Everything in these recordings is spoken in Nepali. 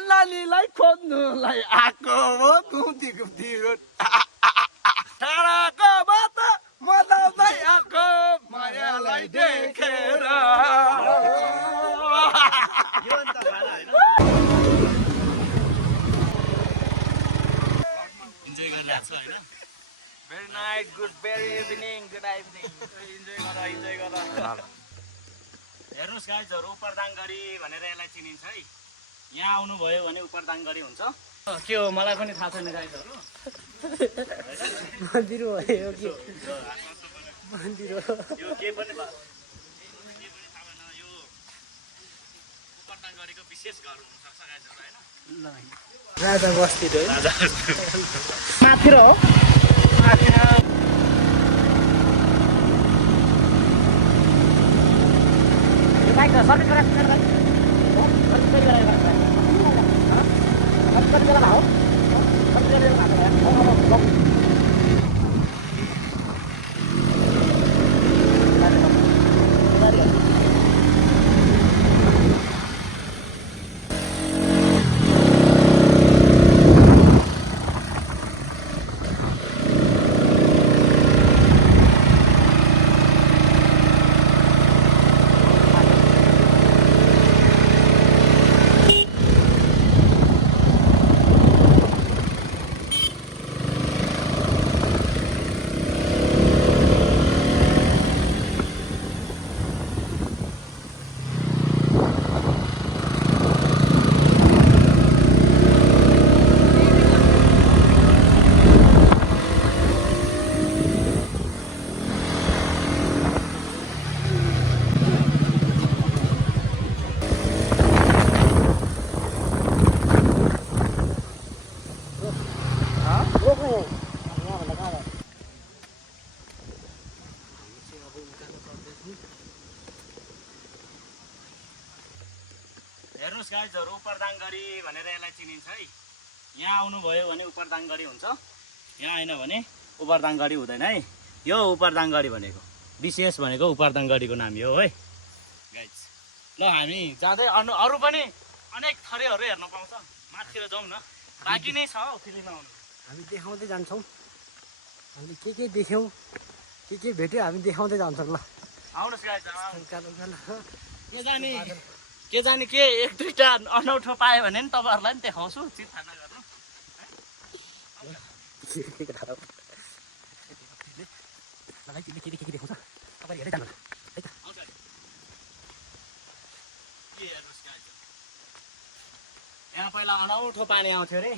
नानीलाई खोज्नुलाई आएको हो गुदी गुदी टाढाको बात मनाउँदै आएको मायालाई देखेर इन्जोय गरिरहेको छु होइन very night good very evening good evening enjoy गर हेर्नुहोस् गाइजहरू उपरदाङगढी भनेर यसलाई चिनिन्छ है यहाँ आउनुभयो भने उपरदाङगढी हुन्छ के हो मलाई पनि थाहा छैन गाइजहरू मन्दिर हो यो के मन्दिर हो यो के पनि थाहा भएन यो उपरदाङगढीको विशेष घर हुनसक्छ गाइजहरू होइन राजा बस्ती हो माथि र हो माथि र हेर्नुहोस् गाइजहरू उपरदाङगढी भनेर यसलाई चिनिन्छ है यहाँ आउनुभयो भने उपरदाङगढी हुन्छ यहाँ आएन भने उपरदाङगढी हुँदैन है यो उपरदाङगढी भनेको विशेष भनेको उपरदाङगढीको नाम हो है गाइज ल हामी जाँदै अरू पनि अनेक थरीहरू हेर्न पाउँछ माथितिर जाउँ न बाँकी नै छ हौ फिल्ममा आउनु हामी देखाउँदै जान्छौँ हामीले के देख्यौँ के भेट्यो हामी देखाउँदै जान्छौँ ल आउनुहोस् गाइज के जाने के एक दुईवटा अनौठो पायो भने नि तपाईँहरूलाई पनि देखाउँछु चिन्ता नगर्नु यहाँ पहिला अनौठो पानी आउँथ्यो अरे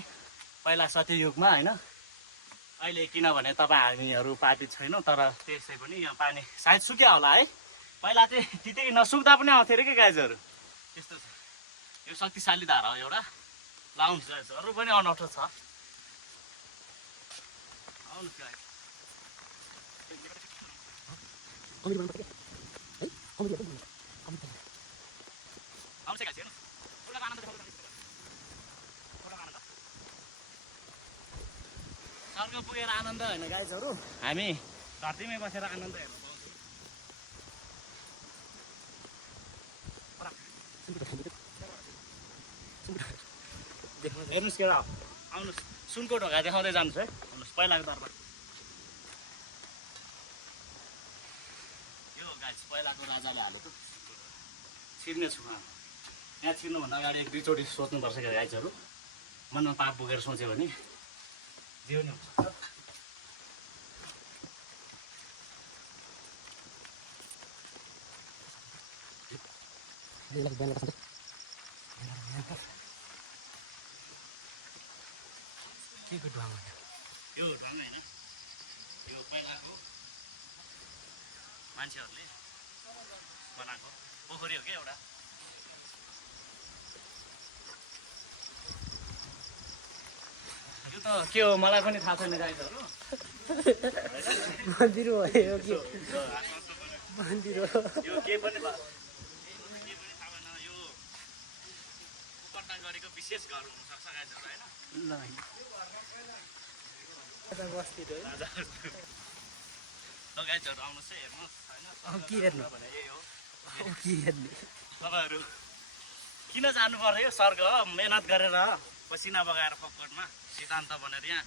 पहिला सत्ययुगमा होइन अहिले किनभने तपाईँ हामीहरू पापित छैनौँ तर त्यसै पनि यहाँ पानी सायद सुक्यो होला है पहिला चाहिँ त्यतिकै नसुक्दा पनि आउँथ्यो अरे के गाइजहरू त्यस्तो छ यो शक्तिशाली धारा हो एउटा लाउन्स गाइजहरू पनि अनौठो छ आउनुहोस् गाइज स्वर्ग पुगेर आनन्द होइन गाइजहरू हामी धरतीमै बसेर आनन्द हेर्नु हेर्नुहोस् केटा आउनुहोस् सुनको ढोका देखाउँदै जानुहोस् है आउनुहोस् पहिलाको दरबार यो गाइस पहिलाको राजाले हालेको छिर्ने छु यहाँ छिर्नुभन्दा अगाडि एक दुईचोटि सोच्नुपर्छ क्या गाइसहरू मनमा पाप बोकेर सोच्यो भने जिउ नै हुन्छ के ढुङ्गा यो ढुङ्गा होइन यो पहिलाको मान्छेहरूले बनाएको पोखरी हो क्या एउटा यो त के हो मलाई पनि थाहा छैन गाइजहरू मन्दिर हो यो के मन्दिर हो यो के पनि थाहा भएन यो उपरदाङगढीको विशेष घर हुनसक्छ गाइजहरू होइन बस्ती हो गाइजहरू आउनुहोस् है हेर्नुहोस् होइन के हेर्नु भने यही हो के हेर्ने तपाईँहरू किन जानु पर्यो स्वर्ग मेहनत गरेर पसिना बगाएर पकडमा सिद्धान्त भनेर यहाँ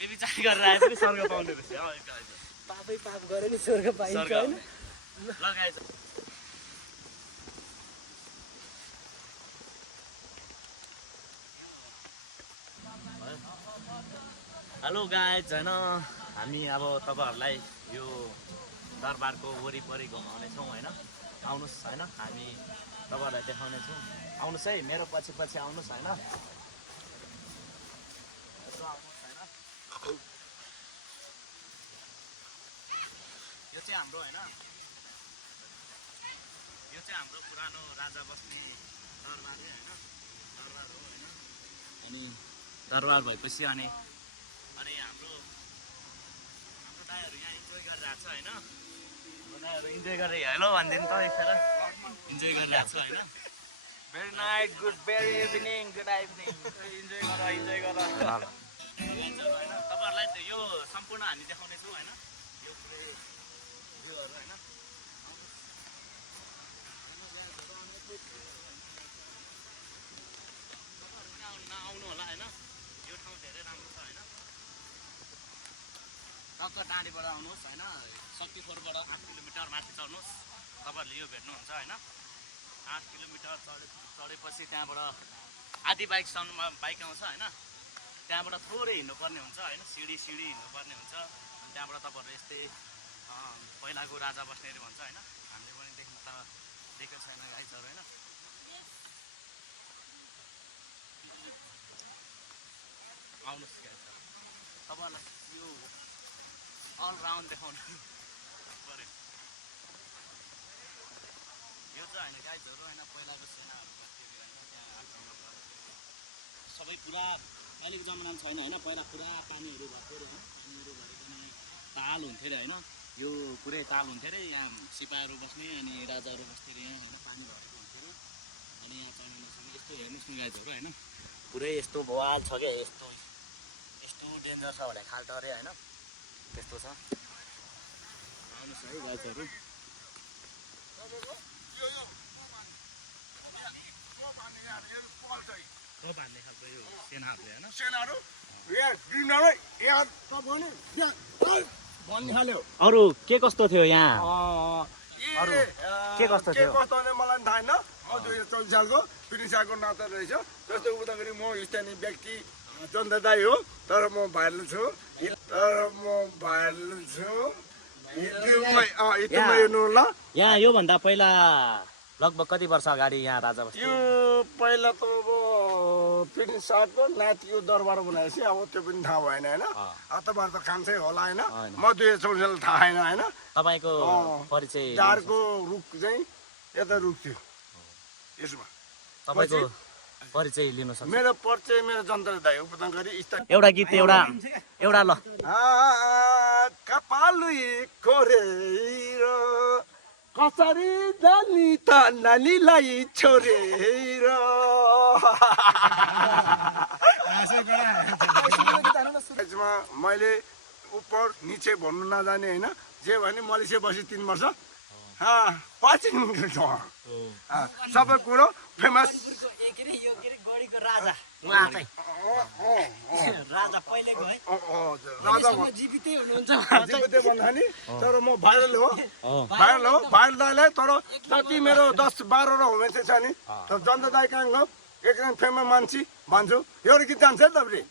बेबिचारी गरेर आए पनि स्वर्ग पाउने रहेछ पापै पाप गरे नि स्वर्ग पाइन्छ स्वर्ग होइन लगाएछ हेलो गाइज होइन हामी अब तपाईँहरूलाई यो दरबारको वरिपरि घुमाउनेछौँ होइन आउनुहोस् होइन हामी तपाईँहरूलाई देखाउनेछौँ आउनुहोस् है मेरो पछि पछि आउनुहोस् होइन यसो आउनुहोस् होइन यो चाहिँ हाम्रो होइन यो चाहिँ हाम्रो पुरानो राजा बस्ने दरबार होइन दरबार हो होइन अनि दरबार भएपछि अनि हाम्रो दाइहरू यहाँ इन्जोय गरिरहेको छ होइन हाम्रो दाइहरू इन्जोय गरेर हेलो भनिदिनु त एकखेर इन्जोय गरिरहेको छ होइन very night good very evening good evening enjoy गर तपाईँहरूलाई त यो सम्पूर्ण हामी देखाउनेछौँ होइन यो पुरै भ्यूहरू होइन नआउनु होला होइन यो ठाउँ धेरै राम्रो छ होइन टक्क डाँडीबाट आउनुहोस् होइन शक्तिखोरबाट 8 किलोमिटर माथि चढ्नुहोस् तपाईँहरूले यो भेट्नुहुन्छ होइन 8 किलोमिटर चढेपछि त्यहाँबाट आधी बाइकसम्म बाइक आउँछ होइन त्यहाँबाट थोरै हिँड्नुपर्ने हुन्छ होइन सिडी हिँड्नुपर्ने हुन्छ अनि त्यहाँबाट तपाईँहरू यस्तै पहिलाको राजा बस्ने अरे भन्छ होइन हामीले पनि देख्नु त देखेको छैन गाइजहरू होइन आउनुहोस् गाइजहरू तपाईँहरूलाई यो अल राउन्ड देखाउनु पऱ्यो यो चाहिँ होइन गाइजहरू होइन पहिलाको सेनाहरू बस्थ्यो होइन त्यहाँ आक्रमण गर्थ्यो सबै पुरा अहिलेको जमानामा छैन होइन पहिला पुरा पानीहरू भएको अरे होइन पानीहरू भरिकन ताल हुन्थ्यो अरे होइन यो पुरै ताल हुन्थ्यो अरे यहाँ सिपाहीहरू बस्ने अनि राजाहरू बस्थ्यो अरे यहाँ होइन पानी भरेको हुन्थ्यो अरे अनि यहाँ चढ्न नसक्ने यस्तो हेर्नुहोस् न गाइजहरू होइन पुरै यस्तो भवाल छ क्या यस्तो डेन्जर छ भने खाल्ट अरे होइन त्यस्तो छ आउनुहोस् है गाइजहरू भन्ने खालको यो सेनाहरूले होइन सेनाहरू अरू के कस्तो थियो यहाँ अरू के कस्तो थियो भने मलाई थाहा छैन म 2024 सालको 3 सालको नाता रहेछ जस्तो उदाहरण म स्थानीय व्यक्ति चन्द्र दाई हो तर म भाइरल छु ल यहाँ योभन्दा पहिला लगभग कति वर्ष अगाडि यहाँ राजा बस्थ्यो यो पहिला त अब 3 सालको नातिको दरबार बनाएपछि अब त्यो पनि थाहा भएन होइन तपाईँहरू त खान्छै होला होइन म 2024 साल थाहा छैन होइन तपाईँको परिचय चारको रुख चाहिँ यता रुख थियो यसमा तपाईँको परिचय लिनु सक्छ मेरो परिचय मेरो जन्त्र दाइ उपदङ्गरी एउटा गीत एउटा ल कपालुई कोरेर कसरी जानी त नानीलाई छोडेर मैले उपर निचे भन्नु नजाने होइन जे भने मलेसिया बसी 3 वर्ष पछि सबै कुरो फेमस जीवितै हुनुहुन्छ भन्दाखेरि तर म भाइरल हो भाइरल दाइलाई तर जति मेरो 10-12 र हुने छ नि तर जनता दाइ कहाँ गयो एकजना फेमस मान्छे भन्छु एउटा गीत जान्छ नि तपाईँले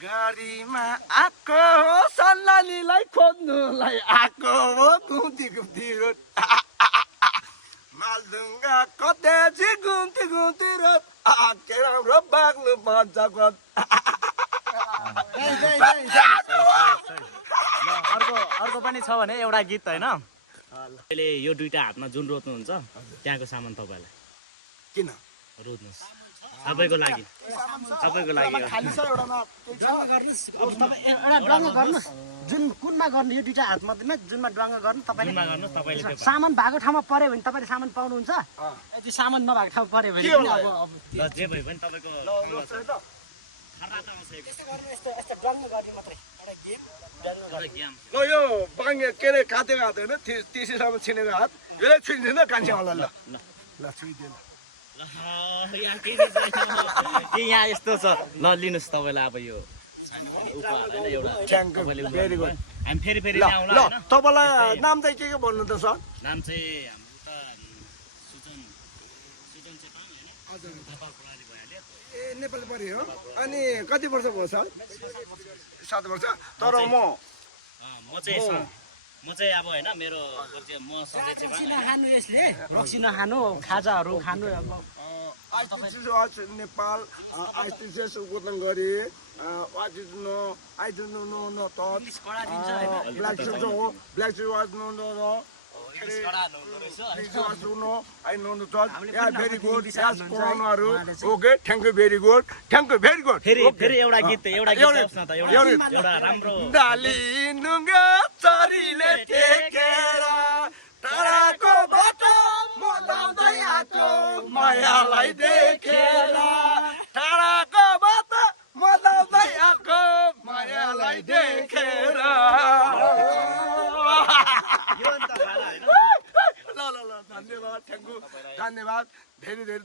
गाडीमा आएको हो सल्लालीलाई खोज्नुलाई आएको हो घुम्ती रोड मालदुङ्गा कतै घुम्ती रोड के राम्रो बाग्लो भन्छ अर्को पनि छ भने एउटा गीत होइन अहिले यो दुईटा हातमा जुन रोज्नुहुन्छ त्यहाँको सामान तपाईँलाई किन रोज्नुहोस् सबैको लागि जुन कुनमा गर्नु यो दुईटा हात मात्रै जुनमा डुवाङ्गा गर्नु गर्नुहोस् तपाईँले तपाईँले सामान भएको ठाउँमा पर्यो भने तपाईँले सामान पाउनुहुन्छ यदि सामान नभएको ठाउँमा पर्यो भने ल जे भए पनि तपाईँको ल यो बाङ्गे के अरे काटेको हात होइन 30 सालमा छिनेको हात यसलाई छुइदिनु न कान्छेवाला ल ल छुइदिनु ल यहाँ केही छैन ए यहाँ यस्तो छ ल लिनुहोस् तपाईँलाई अब यो उपहार होइन एउटा थ्याङ्क यू तपाईँले भेरी गुड हामी फेरि फेरि ल आउँला ल होइन तपाईँलाई नाम चाहिँ के भन्नु त सर नाम चाहिँ हाम्रो त सुजन चेपाङ होइन नेपाल प्रहरी भइहाल्यो ए नेपाली परि हो अनि कति वर्ष भयो सर 7 वर्ष तर म चाहिँ अब होइन मेरो म सधैँ चेपाङ रक्सी नखानु यसले रक्सी नखानु खाजाहरू खानु अब नेपाल आइटिसिएस उद्घाटन गरे I don't know no thought कडा दिन्छ होइन black shoes was no I know the thought yeah very good yes corona okay thank you very good फेरि एउटा गीत गाउँछ न त एउटा राम्रो डाली नुङ्गा चरीले टेकेर टाढाको बाटो मोलाउँदै आएको मायालाई देखेर टाढाको बाटो मोलाउँदै आएको मायालाई देखेर ल धन्यवाद थ्याङ्क यू धन्यवाद धेरै धेरै ल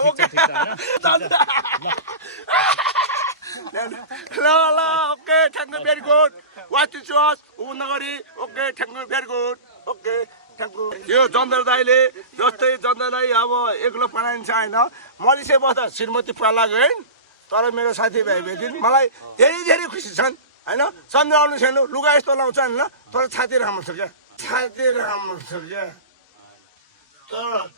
okay thank you very good वाच इज वाच नगरी okay thank you very good okay thank you यो चन्द्र दाईले जस्तै चन्द्र दाई अब एक्लो बनाइन्छ होइन मलेसिया बस्दा श्रीमती पाला गएँ तर मेरो साथीभाइ भेटिन् मलाई धेरै धेरै खुसी छन् होइन चन्द्र आउनु छैन लुगा यस्तो लाउँछ होइन तर छाती राम्रो छ क्या तर